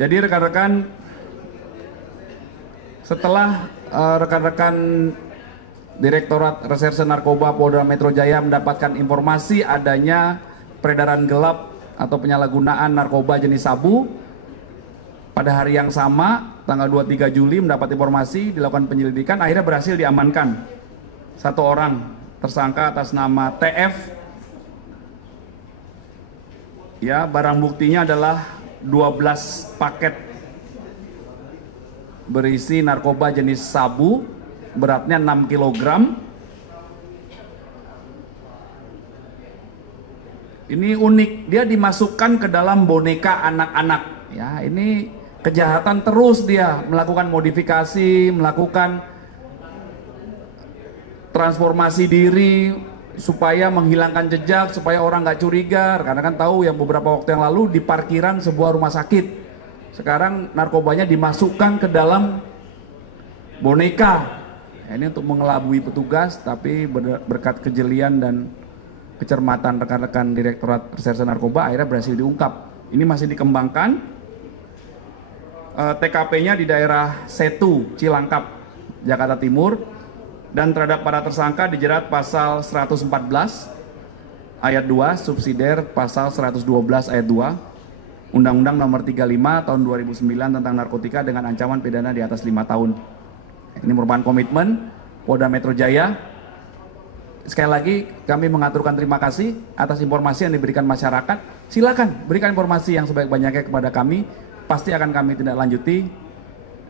Jadi rekan-rekan, setelah rekan-rekan Direktorat Reserse Narkoba Polda Metro Jaya mendapatkan informasi adanya peredaran gelap atau penyalahgunaan narkoba jenis sabu, pada hari yang sama, tanggal 23 Juli mendapat informasi, dilakukan penyelidikan, akhirnya berhasil diamankan satu orang tersangka atas nama TF. Ya, barang buktinya adalah 12 paket berisi narkoba jenis sabu, beratnya 6 kg. Ini unik, dia dimasukkan ke dalam boneka anak-anak. Ya, ini kejahatan terus, dia melakukan modifikasi, melakukan transformasi diri supaya menghilangkan jejak, supaya orang nggak curiga. Karena kan tahu yang beberapa waktu yang lalu di parkiran sebuah rumah sakit, sekarang narkobanya dimasukkan ke dalam boneka. Ini untuk mengelabui petugas, tapi berkat kejelian dan kecermatan rekan-rekan Direktorat Reserse Narkoba akhirnya berhasil diungkap. Ini masih dikembangkan. TKP-nya di daerah Setu, Cilangkap, Jakarta Timur, dan terhadap para tersangka dijerat pasal 114 ayat 2 subsidiar pasal 112 ayat 2 Undang-Undang Nomor 35 tahun 2009 tentang narkotika dengan ancaman pidana di atas 5 tahun. Ini merupakan komitmen Polda Metro Jaya. Sekali lagi kami mengaturkan terima kasih atas informasi yang diberikan masyarakat. Silakan berikan informasi yang sebaik-banyaknya kepada kami, pasti akan kami tindak lanjuti.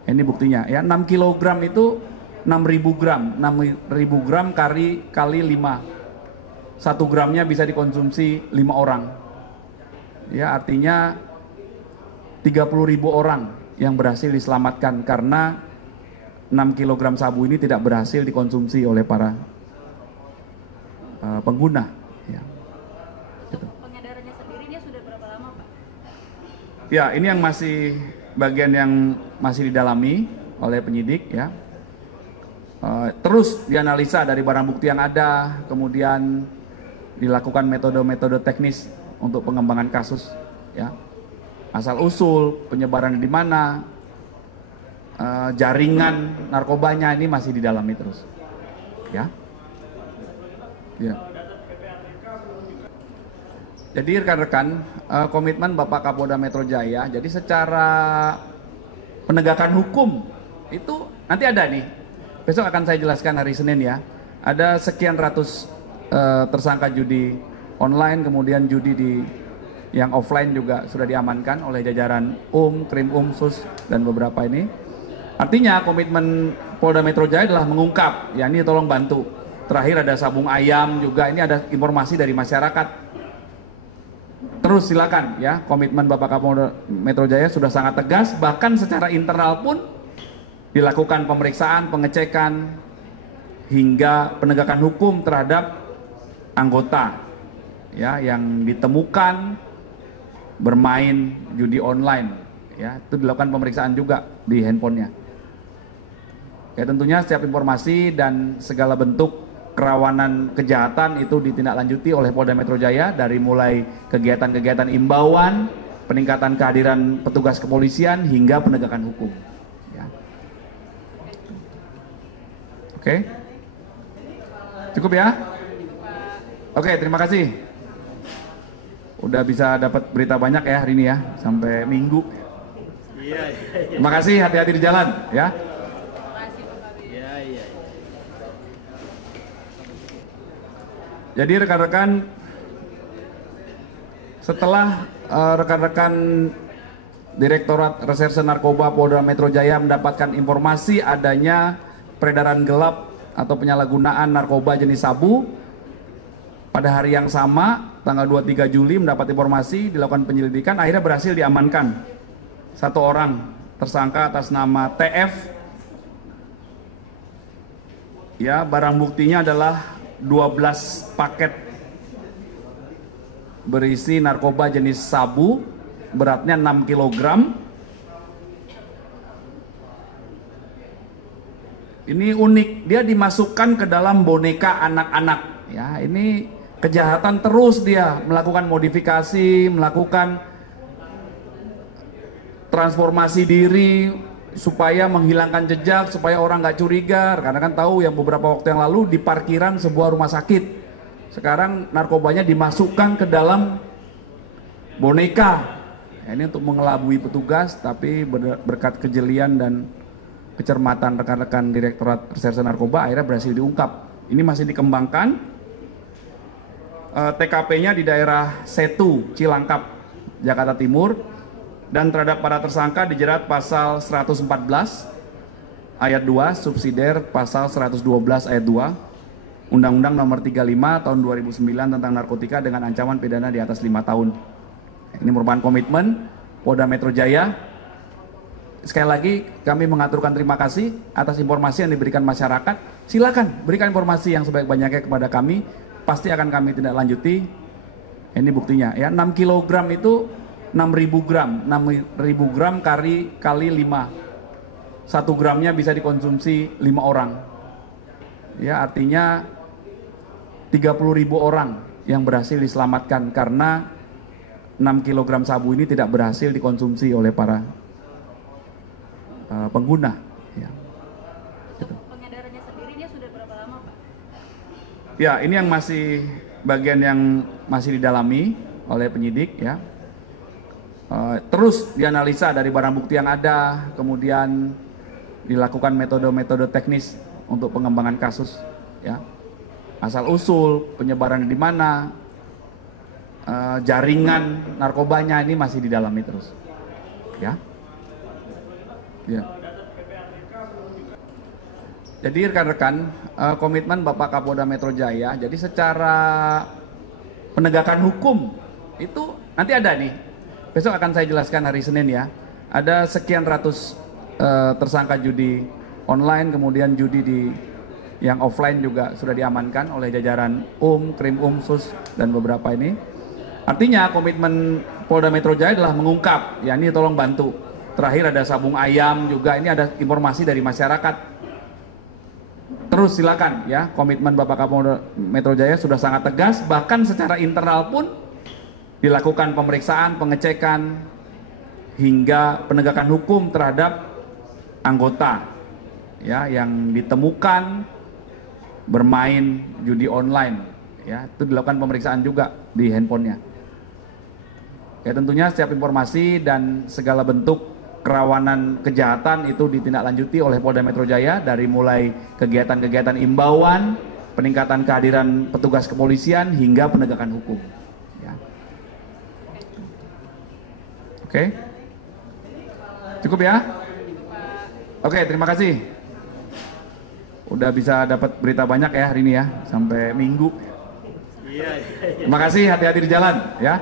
Ini buktinya ya, 6 kg itu 6.000 gram, 6.000 gram kali 5. 1 gramnya bisa dikonsumsi 5 orang. Ya, artinya 30.000 orang yang berhasil diselamatkan karena 6 kg sabu ini tidak berhasil dikonsumsi oleh para pengguna. Ya. Untuk pengedarannya sendiri dia sudah berapa lama, Pak? Ya, ini yang masih bagian yang masih didalami oleh penyidik ya. Terus dianalisa dari barang bukti yang ada, kemudian dilakukan metode-metode teknis untuk pengembangan kasus ya. Asal usul, penyebaran di mana, jaringan narkobanya ini masih didalami terus. Ya. Ya. Jadi rekan-rekan, komitmen Bapak Kapolda Metro Jaya, jadi secara penegakan hukum itu nanti ada nih, besok akan saya jelaskan hari Senin ya, ada sekian ratus tersangka judi online, kemudian judi di yang offline juga sudah diamankan oleh jajaran Krim Sus dan beberapa ini. Artinya komitmen Polda Metro Jaya adalah mengungkap, ya ini tolong bantu. Terakhir ada sabung ayam juga, ini ada informasi dari masyarakat. Terus silakan ya, komitmen Bapak Kapolda Metro Jaya sudah sangat tegas, bahkan secara internal pun dilakukan pemeriksaan, pengecekan, hingga penegakan hukum terhadap anggota ya yang ditemukan bermain judi online ya, itu dilakukan pemeriksaan juga di handphonenya. Ya tentunya setiap informasi dan segala bentuk kerawanan kejahatan itu ditindaklanjuti oleh Polda Metro Jaya, dari mulai kegiatan-kegiatan imbauan, peningkatan kehadiran petugas kepolisian hingga penegakan hukum. Ya. Oke, cukup ya? Oke, terima kasih. Udah bisa dapat berita banyak ya hari ini ya, sampai Minggu. Terima kasih, hati-hati di jalan ya. Jadi rekan-rekan, setelah rekan-rekan Direktorat Reserse Narkoba Polda Metro Jaya mendapatkan informasi adanya peredaran gelap atau penyalahgunaan narkoba jenis sabu, pada hari yang sama, tanggal 23 Juli mendapat informasi, dilakukan penyelidikan, akhirnya berhasil diamankan satu orang tersangka atas nama TF. Ya, barang buktinya adalah 12 paket berisi narkoba jenis sabu, beratnya 6 kg. Ini unik, dia dimasukkan ke dalam boneka anak-anak. Ya, ini kejahatan terus, dia melakukan modifikasi, melakukan transformasi diri supaya menghilangkan jejak, supaya orang nggak curiga. Karena kan tahu yang beberapa waktu yang lalu di parkiran sebuah rumah sakit, sekarang narkobanya dimasukkan ke dalam boneka. Ini untuk mengelabui petugas, tapi berkat kejelian dan kecermatan rekan-rekan Direktorat Reserse Narkoba akhirnya berhasil diungkap. Ini masih dikembangkan. TKP-nya di daerah Setu, Cilangkap, Jakarta Timur, dan terhadap para tersangka dijerat pasal 114 ayat 2 subsidiar pasal 112 ayat 2 Undang-Undang Nomor 35 Tahun 2009 tentang narkotika dengan ancaman pidana di atas 5 tahun. Ini merupakan komitmen Polda Metro Jaya. Sekali lagi kami mengaturkan terima kasih atas informasi yang diberikan masyarakat. Silakan berikan informasi yang sebaik-banyaknya kepada kami. Pasti akan kami tindak lanjuti. Ini buktinya ya, 6 kg itu 6.000 gram. 6.000 gram kali 5. 1 gramnya bisa dikonsumsi 5 orang. Ya, artinya 30.000 orang yang berhasil diselamatkan karena 6 kg sabu ini tidak berhasil dikonsumsi oleh para pengguna. Ya. Untuk pengedarannya sendiri dia sudah berapa lama, Pak? Ya, ini yang masih bagian yang masih didalami oleh penyidik ya. Terus dianalisa dari barang bukti yang ada, kemudian dilakukan metode-metode teknis untuk pengembangan kasus ya. Asal usul penyebaran di mana, jaringan narkobanya ini masih didalami terus ya. Ya. Jadi rekan-rekan, komitmen Bapak Kapolda Metro Jaya, jadi secara penegakan hukum itu nanti ada nih, besok akan saya jelaskan hari Senin ya, ada sekian ratus tersangka judi online, kemudian judi di yang offline juga sudah diamankan oleh jajaran Krim Sus dan beberapa ini. Artinya komitmen Polda Metro Jaya adalah mengungkap, ya ini tolong bantu. Terakhir ada sabung ayam juga, ini ada informasi dari masyarakat. Terus silakan ya, komitmen Bapak Kapolda Metro Jaya sudah sangat tegas, bahkan secara internal pun dilakukan pemeriksaan, pengecekan, hingga penegakan hukum terhadap anggota ya yang ditemukan bermain judi online ya, itu dilakukan pemeriksaan juga di handphonenya. Ya tentunya setiap informasi dan segala bentuk kerawanan kejahatan itu ditindaklanjuti oleh Polda Metro Jaya dari mulai kegiatan-kegiatan imbauan, peningkatan kehadiran petugas kepolisian hingga penegakan hukum. Ya. Oke, cukup ya? Oke, terima kasih. Udah bisa dapat berita banyak ya hari ini ya, sampai Minggu. Terima kasih, hati-hati di jalan ya.